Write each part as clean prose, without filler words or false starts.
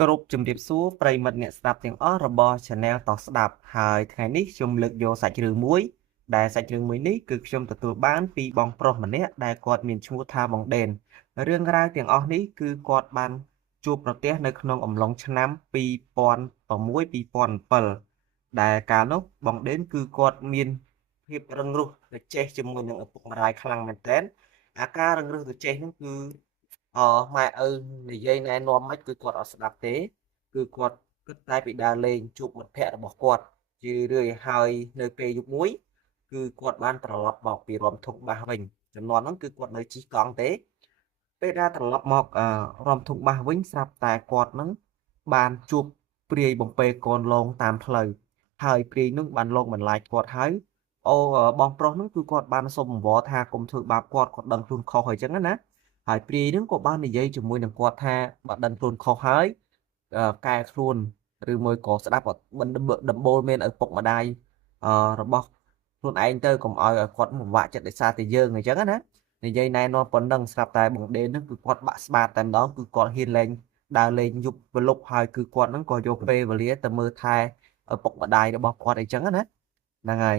គ្រប់ជំរាបសួរប្រិយមិត្តអ្នកស្ដាប់ទាំងអស់របស់ Channel តស្ដាប់ហើយថ្ងៃនេះខ្ញុំលើកយកសាច់រឿងមួយដែលសាច់រឿងមួយនេះគឺខ្ញុំទទួលបានពីបងប្រុសម្នាក់ដែលគាត់មានឈ្មោះថាបងដេនរឿងរ៉ាវទាំងអស់នេះគឺគាត់បានជួបប្រទះនៅក្នុងអំឡុងឆ្នាំ2006-2007ដែលកាលនោះបងដេនគឺគាត់មានភាពរឹងរូសទៅចេះជាមួយនឹងឪពុកម្ដាយខ្លាំងមែនទែនអាការរឹងរូសទៅចេះហ្នឹងគឺម៉ែឪនិយាយណែនាំមិនគឺគាត់អត់ស្ដាប់ទេគឺគាត់គិតតែពីដើរលេងជួបមិត្តភ័ក្តិរបស់គាត់ជារឿយៗហើយនៅពេលយប់មួយគឺគាត់បានត្រឡប់មកពីរំធុកបាសវិញចំនួនហ្នឹងគឺគាត់នៅជិះកង់ទេពេលដែលត្រឡប់មករំធុកបាសវិញស្រាប់តែគាត់នឹងបានជួបព្រាយបំពេកូនលងតាមផ្លូវហើយព្រាយនឹងបានលងបន្លាចគាត់ហើយបងប្រុសហ្នឹងគឺគាត់បានសុំអង្វរថាកុំធ្វើបាបគាត់ដឹងខ្លួនខុសហើយចឹងណាហើយព្រាយហ្នឹងក៏បាននិយាយជាមួយនឹងគាត់ថាបើដឹងខ្លួនខុសហើយកែខ្លួនឬមួយក៏ស្ដាប់ដំបូលមានឪពុកម្ដាយរបស់ខ្លួនឯងទៅកុំឲ្យគាត់មកវាក់ចិត្តដោយសារតែយើងអញ្ចឹងណានិយាយណែនាំប៉ុណ្ណឹងស្រាប់តែបងដេនហ្នឹងគឺគាត់បាក់ស្បាតតែម្ដងគឺគាត់ហ៊ានលេងដើរលេងយប់វលុបហើយគឺគាត់ហ្នឹងក៏យកពេលវេលាទៅមើលថែឪពុកម្ដាយរបស់គាត់អីចឹងណាហ្នឹងហើយ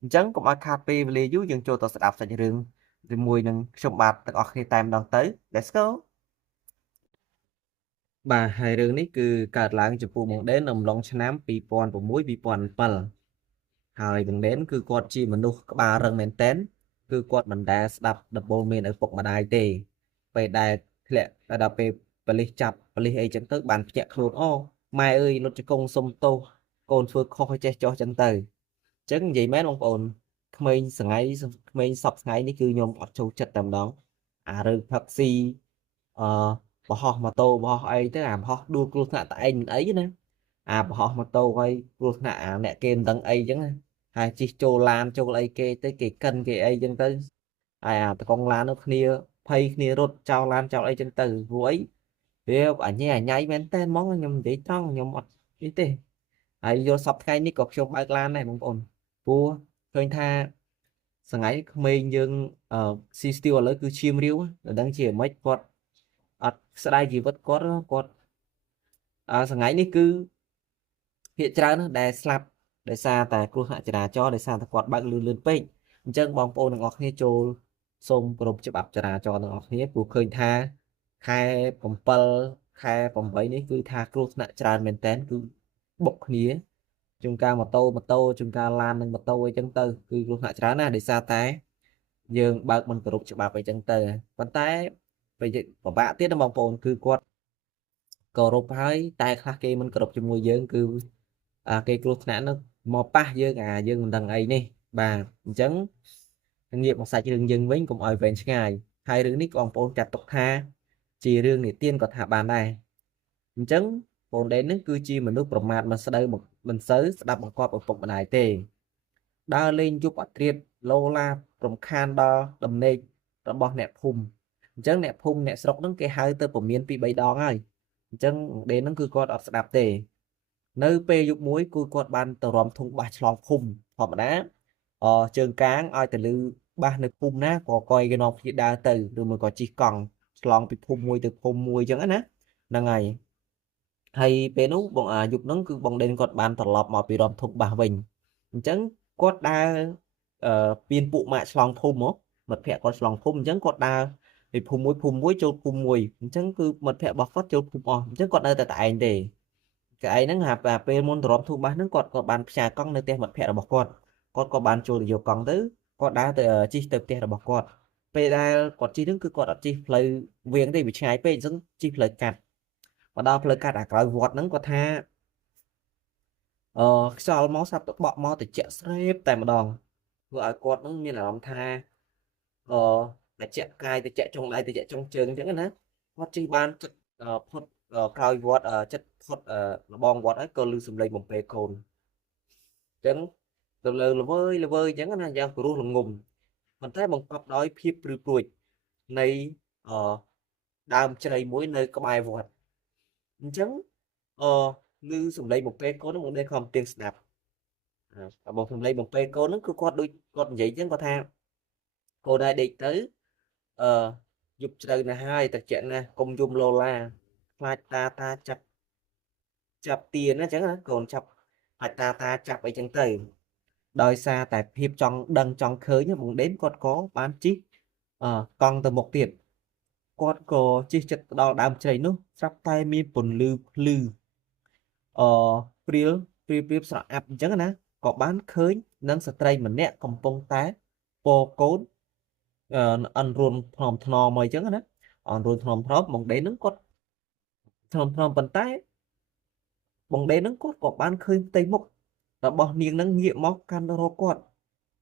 អញ្ចឹងកុំឲ្យខាតពេលវេលាយូរយើងចូលទៅស្ដាប់សាច់រឿងជាមួយនឹងខ្ញុំបាទទាំងអស់គ្នាតែម្ដងទៅ Let's go បាទហើយរឿងនេះគឺកើតឡើងចំពោះបងដេនអំឡុងឆ្នាំ2006-2007ហើយបងដេនគឺគាត់ជាមនុស្សក្បាលរឹងមែនតែនគឺគាត់មិនដែលស្ដាប់ដំបូន្មានឪពុកម្ដាយទេពេលដែលធ្លាក់ដល់ពេលប៉ូលីសចាប់ប៉ូលីសអីចឹងទៅបានភ្ញាក់ខ្លួនអូម៉ែអើយលុតជង្គង់សុំទោសកូនធ្វើខុសឲ្យចេះចោះចឹងទៅអញ្ចឹងនិយាយមែនបងប្អូនក្មេងសងៃក្មេងសពថ្ងៃនេះគឺខ្ញុំអត់ចូលចិត្តតែម្ដងអារឿងផឹកស៊ីអឺបរហោះម៉ូតូបរហោះអីទៅអាបរហោះដួលគ្រោះថ្នាក់តែឯងមិនអីណាអាបរហោះម៉ូតូហើយគ្រោះថ្នាក់អាអ្នកគេមិនដឹងអីចឹងណាហើយជិះចូលឡានចូលអីគេទៅគេកិនគេអីចឹងទៅហើយអាតកងឡាននោះគ្នាភ័យគ្នារត់ចោលឡានចោលអីចឹងទៅព្រោះអីវាអញញ៉ៃមែនតើហ្មងខ្ញុំនិយាយត្រង់ខ្ញុំអត់នេះទេហើយយកសពថ្ងៃនេះក៏ខ្ញុំបើកឡានដែរបងប្អូនព្រោះឃើញថាសងៃក្មេងយើងស៊ីស្ទីវឥឡូវគឺឈាមរាវតែដឹងជាមិនគាត់អត់ស្ដាយជីវិតគាត់សងៃនេះគឺភាគច្រើនដែលស្លាប់ដោយសារតែគ្រោះថ្នាក់ចរាចរណ៍ដោយសារតែគាត់បើកលឿនពេកអញ្ចឹងបងប្អូនទាំងអស់គ្នាចូលសូមគោរពច្បាប់ចរាចរណ៍ទាំងអស់គ្នាព្រោះឃើញថាខែ7ខែ8នេះគឺថាគ្រោះថ្នាក់ច្រើនមែនតើគឺបុកគ្នាជួនកាលម៉ូតូជួនកាលឡាននិងម៉ូតូអីចឹងទៅគឺគ្រោះថ្នាក់ច្រើនណាស់ដោយសារតែយើងបើកមិនគោរពច្បាប់អីចឹងទៅប៉ុន្តែប្របាក់ទៀតណាបងប្អូនគឺគាត់គោរពហើយតែខ្លះគេមិនគោរពជាមួយយើងគឺគេគ្រោះថ្នាក់នោះមកប៉ះយើងយើងមិនដឹងអីនេះបាទអញ្ចឹងងាកមកសាច់រឿងយើងវិញកុំឲ្យវែងឆ្ងាយហើយរឿងនេះបងប្អូនចាត់ទុកថាជារឿងនិទានក៏ថាបានដែរអញ្ចឹងបងដេននឹងគឺជាមនុស្សប្រមាថមិនសូវស្ដាប់បង្គាប់ឪពុកម្ដាយទេដើរលេងយប់អត្រាតលោឡារំខានដល់ដំណេករបស់អ្នកភូមិអញ្ចឹងអ្នកភូមិអ្នកស្រុកហ្នឹងគេហៅទៅពមៀនពី3ដងហើយអញ្ចឹងដេនហ្នឹងគឺគាត់អត់ស្ដាប់ទេនៅពេលយប់មួយគឺគាត់បានទៅរំធុងបាសឆ្លងភូមិធម្មតាជើងកាងឲ្យទៅលឺបាសនៅភូមិណាក៏កយគេនាំគ្នាដើរទៅឬមួយក៏ជិះកង់ឆ្លងពីភូមិមួយទៅភូមិមួយអញ្ចឹងណាហ្នឹងហើយហើយពេលនោះបងយប់ហ្នឹងគឺបងដេនគាត់បានត្រឡប់មកពីរំធុងបាសវិញអញ្ចឹងគាត់ដើរពៀនពួកម៉ាក់ឆ្លងភូមិមកមិត្តភក្តិគាត់ឆ្លងភូមិអញ្ចឹងគាត់ដើរពីភូមិមួយចូលភូមិមួយអញ្ចឹងគឺមិត្តភក្តិរបស់គាត់ចូលភូមិអស់អញ្ចឹងគាត់នៅតែឯងទេកែឯហ្នឹងពេលមុនទៅរំធូបបាសហ្នឹងគាត់ក៏បានផ្សាយកង់នៅផ្ទះមិត្តភក្តិរបស់គាត់ក៏បានចូលទៅយកកង់ទៅគាត់ដើរទៅជិះទៅផ្ទះរបស់គាត់ពេលដែលគាត់ជិះហ្នឹងគឺគាត់អត់ជិះផ្លូវវាងទេវាឆ្ងាយពេកអញ្ចឹងជិះផ្លូវកាត់មកដល់ផ្លូវកាត់អាក្រោយវត្តហ្នឹងគាត់ថាខ្យល់មកសាប់ទៅបក់មកត្រជាក់ស្រេបតែម្ដងធ្វើឲ្យគាត់ហ្នឹងមានអារម្មណ៍ថាអឺត្រជាក់កាយត្រជាក់ចុងដៃត្រជាក់ចុងជើងអញ្ចឹងណាគាត់ជិះបានចិត្តផុតក្រោយវត្តចិត្តផុតរបងវត្តហើយក៏ឮសំឡេងបំពេកូនអញ្ចឹងទៅលើល្វើយអញ្ចឹងណាយ៉ាងព្រោះល្ងំប៉ុន្តែបង្កប់ដោយភាពព្រឺព្រួចនៃអឺដើមជ្រៃមួយនៅក្បែរវត្តអញ្ចឹងអឺឮសំឡេងបំពេកូនហ្នឹងមកនេះខំទៀងស្ដាប់របស់សំឡេងបំពេកូនហ្នឹងគឺគាត់ដូចគាត់និយាយអញ្ចឹងគាត់ថាកូនដែរដេកទៅអឺយប់ជ្រៅណាស់ហើយត្រជាក់ណាស់កុំយំលោឡាខ្លាចតាចាប់ chập tiền á chẳng á còn chập phải ta chập ở chẳng từ đời xa tại hiệp trong đằng trong khơi nhá bụng đến con có bán chí còn từ một tiền con có chi chật đo đam chảy nước sắp tay mi bùn lư lư ờ priel priel priel sợ áp chẳng á có bán khơi nâng stray mình nè cầm bông tá po cốn ăn ruộng thòm thò mày chẳng á ăn ruộng thòm thó bụng đến nước có thòm thòm bàn tay bóng đế nâng cốt có bán khơi tây mốc và bỏ niềng nâng nghiệm móc can rô quạt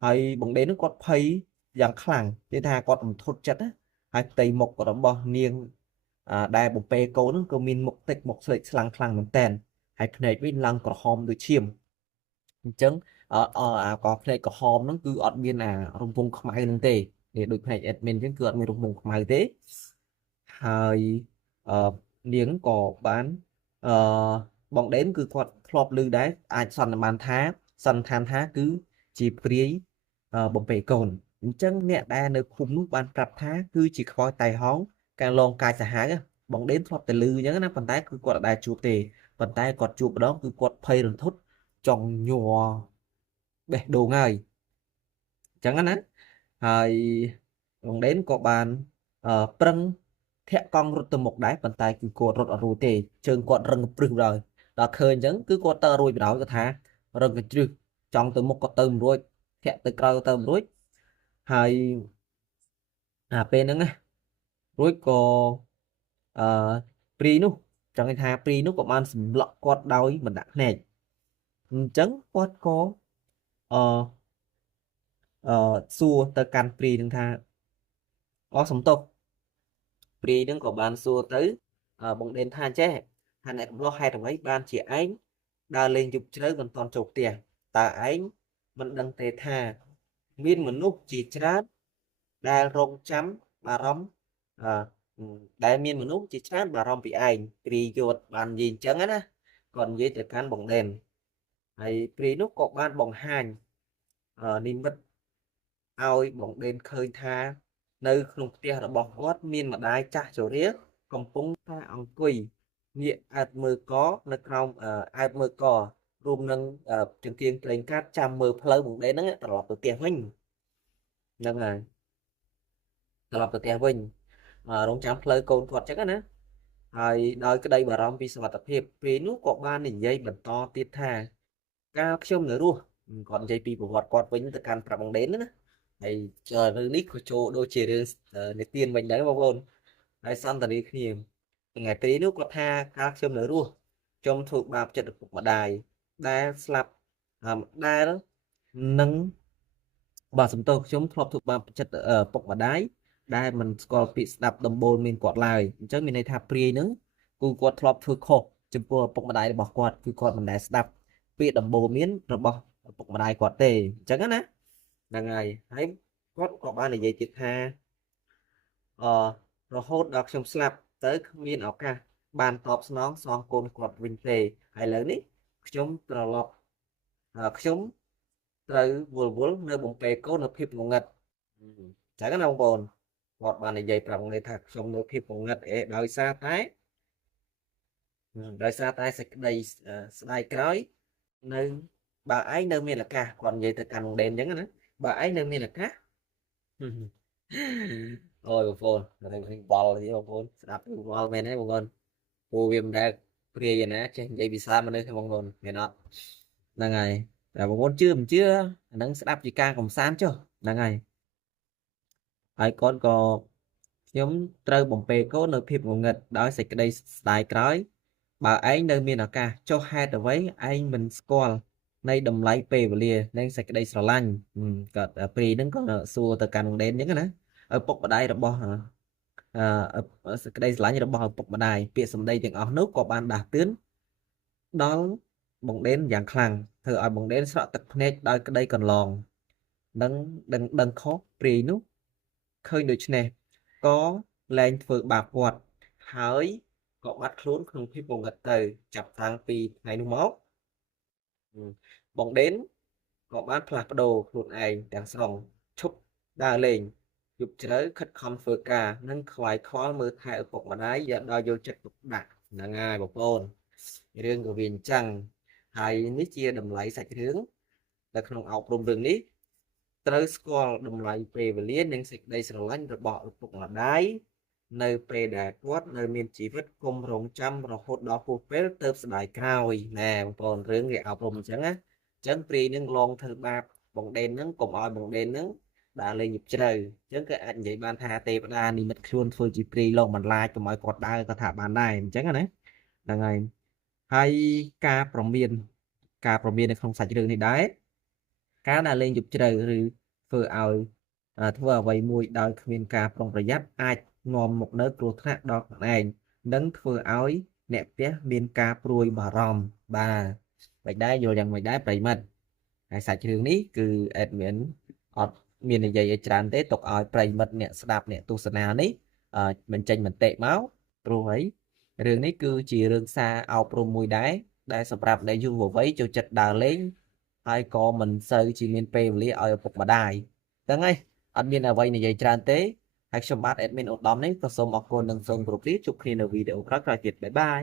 hay bóng đế nâng cốt thấy dạng khẳng để thà cốt thốt chất á hay tây mốc có đó bỏ niềng đài bóng bê cố nâng cơ min mục tịch mục sợi slang khẳng mình tèn hay này với lăng có hòm đôi chiêm chấn có này có hòm nó cứ ọt biên rung vùng không ai nâng tê để đôi này admin chứ cứ ọt biên rung vùng không ai thế hay niềng có bán bọn đến cứ quạt flop lư đấy ai săn bàn thá săn than thá cứ chỉ pri bồng bể cồn chân nhẹ đa nơi khung nút bàn cặp thá cứ chỉ coi tài hóng càng lon cài xả há bọn đến flop tài lư nhớ nó bàn tay cứ quạt đài chụp tề bàn tay quạt chụp đó cứ quạt phay rồi thốt trong nhòa bể đồ ngay chẳng hạnហើយបងដេនក៏បានប្រឹងធាក់កង់រត់ទៅមុខដែរប៉ុន្តែគឺគាត់រត់អត់រួចទេជើងគាត់រឹងព្រឹសដល់ដល់ឃើញអញ្ចឹងគឺគាត់ទៅរួចបណ្ដោយគាត់ថារឹងកញ្ជ្រឹះចង់ទៅមុខក៏ទៅមិនរួចធាក់ទៅក្រោយក៏ទៅមិនរួចហើយពេលហ្នឹងណារួចក៏អឺព្រីនោះចង់ថាព្រីនោះក៏បានសម្លក់គាត់ដោយមិនដាក់ភ្នែកអញ្ចឹងគាត់ក៏អឺសួរទៅកាន់ព្រីនឹងថាអស់សំទោសព្រីនឹងក៏បានសួរទៅបងដេនថាចេះថាអ្នកកំឡោះហេតុអ្វីបានជាឯងដើរលេងយប់ជ្រៅមិនតន់ចូលផ្ទះតើឯងមិនដឹងទេថាមានមនុស្សជាច្រើនដែលរងចាំបារម្ភដែលមានមនុស្សជាច្រើនបារម្ភពីឯងព្រីយត់បាននិយាយអញ្ចឹងណាគាត់និយាយទៅកាន់បងដេនហើយព្រីនោះក៏បានបង្ហាញនិមិត្តឲ្យបងដេនឃើញថានៅក្នុងផ្ទះរបស់គាត់មានម្ដាយចាស់ជរាកំពុងតែអង្គុយងាកអើតមើលកនៅក្រោមអើតមើលករួមនឹងចង្គៀងប្រេងកាត់ចាំមើលផ្លូវបងដេនហ្នឹងត្រឡប់ទៅផ្ទះវិញហ្នឹងហើយត្រឡប់ទៅផ្ទះវិញរងចាំផ្លូវកូនគាត់ចឹងណាហើយដោយក្តីបារម្ភពីសុខភាពពេលនោះក៏បាននិយាយបន្តទៀតថាកាលខ្ញុំនៅរស់គាត់និយាយពីប្រវត្តិគាត់វិញទៅកាន់ប្រាប់បងដេនណាហើយរឿងនេះក៏ចូលដូចជារឿងនិទានវិញដែរបងប្អូនហើយសន្តានាគ្នាថ្ងៃពេលនោះគាត់ថាកាលខ្ញុំនៅរស់ខ្ញុំធ្វើបាបចិត្តឪពុកម្ដាយដែលស្លាប់ដែលនឹងបាទសំទោសខ្ញុំធ្លាប់ធ្វើបាបចិត្តឪពុកម្ដាយដែលមិនស្គាល់ពាក្យស្ដាប់ដំបូលមានគាត់ឡើយអញ្ចឹងមានន័យថាព្រាយហ្នឹងគឺគាត់ធ្លាប់ធ្វើខុសចំពោះឪពុកម្ដាយរបស់គាត់គឺគាត់មិនដែលស្ដាប់ពាក្យដំបូលមានរបស់ឪពុកម្ដាយគាត់ទេអញ្ចឹងណាហ្នឹងហើយគាត់ក៏បាននិយាយទៀតថារហូតដល់ខ្ញុំស្លាប់ទៅគ្មានឱកាសបានតបស្នងសងកូនគាត់វិញទេហើយឥឡូវនេះខ្ញុំត្រឡប់ខ្ញុំត្រូវវល់នៅបំពេកូននៅភាពងងឹតចឹងណាបងប្អូនគាត់បាននិយាយប្រាប់គ្នាថាខ្ញុំនៅភាពងងឹតដោយសារតែសេចក្តីស្ដាយក្រោយនៅបើឯងនៅមានឱកាសគាត់និយាយទៅកាន់បងដេនអញ្ចឹងណាបើឯងនៅមានឱកាសអូយបងប្អូនរឿងបល់នេះបងប្អូនស្ដាប់បល់មែនទេបងប្អូនពូវាមិនដែលព្រាយណាចេះនិយាយភាសាមនុស្សទេបងប្អូនមែនអត់ហ្នឹងហើយតែបងប្អូនជឿមិនជឿអាហ្នឹងស្ដាប់ជាការកំសាន្តចុះហ្នឹងហើយគាត់ក៏ខ្ញុំត្រូវបំពេកូននៅភាពងងឹតដោយសេចក្តីស្ដាយក្រោយបើឯងនៅមានឱកាសចុះហេតុអ្វីឯងមិនស្គាល់នៃតម្លៃពេលវេលានិងសេចក្តីស្រឡាញ់គាត់ព្រីហ្នឹងក៏សួរទៅកាន់បងដេនអញ្ចឹងណាឪពុកម្ដាយរបស់សេចក្តីស្រឡាញ់របស់ឪពុកម្ដាយពាក្យសម្ដីទាំងអស់នោះក៏បានដាស់តឿនដល់បងដេនយ៉ាងខ្លាំងធ្វើឲ្យបងដេនស្រក់ទឹកភ្នែកដោយក្តីកន្លងដឹងខុសព្រីនោះឃើញដូច្នេះក៏លែងធ្វើបាបគាត់ហើយក៏បាត់ខ្លួនក្នុងភាពងងឹតទៅចាប់តាំងពីថ្ងៃនោះមកបងដេនក៏បានផ្លាស់ប្ដូរខ្លួនឯងទាំងស្រុងឈប់ដើរលេងយប់ជ្រៅខិតខំធ្វើការនិងខ្វាយខ្វល់មើលថែឪពុកម្ដាយយ៉ាងដល់យកចិត្តទុកដាក់ហ្នឹងហើយបងប្អូន រឿងក៏វាអញ្ចឹងហើយនេះជាតម្លៃសាច់រឿងនៅក្នុងអប់រំរឿងនេះត្រូវស្គាល់តម្លៃពេលវេលានិងសេចក្តីស្រឡាញ់របស់ឪពុកម្ដាយនៅពេលដែលគាត់នៅមានជីវិតគុំរងចាំរហូតដល់ពោះពេលទៅស្ដាយក្រោយណែបងប្អូនរឿងគេអប់រំអញ្ចឹងណាអញ្ចឹងព្រាយនឹងឡងធ្វើបាបបងដេនហ្នឹងកុំឲ្យបងដេនហ្នឹងដើរលេងយប់ជ្រៅអញ្ចឹងគេអាចនិយាយបានថាទេវតានិមិត្តខ្លួនធ្វើជាព្រាយឡងបន្លាចកុំឲ្យគាត់ដើរក៏ថាបានដែរអញ្ចឹងណាហ្នឹងហើយហើយការប្រមាននៅក្នុងសាច់រឿងនេះដែរការដើរលេងយប់ជ្រៅឬធ្វើឲ្យធ្វើអ្វីមួយដោយគ្មានការប្រុងប្រយ័ត្នអាចនាំមកនៅគ្រោះថ្នាក់ដល់ខ្លួនឯងនិងធ្វើឲ្យអ្នកផ្ទះមានការព្រួយបារម្ភបាទមិនដែរយល់យ៉ាងមិនដែរប្រិមិត្តហើយសាច់រឿងនេះគឺ admin អត់មាននិយាយឲ្យច្រើនទេទុកឲ្យប្រិមិត្តអ្នកស្ដាប់អ្នកទស្សនានេះបញ្ចេញមតិមកព្រោះអីរឿងនេះគឺជារឿងសារអប់រំមួយដែរដែលសម្រាប់អ្នកយុវវ័យចូលចិត្តដើរលេងហើយក៏មិនសូវជាមានពេលវេលាឲ្យឪពុកម្ដាយហ្នឹងហើយអត់មានអ្វីនិយាយច្រើនទេហើយខ្ញុំបាទ admin ឧត្តមនេះក៏សូមអរគុណនិងសូមគោរពលាជួបគ្នានៅវីដេអូក្រោយៗទៀតបាយបាយ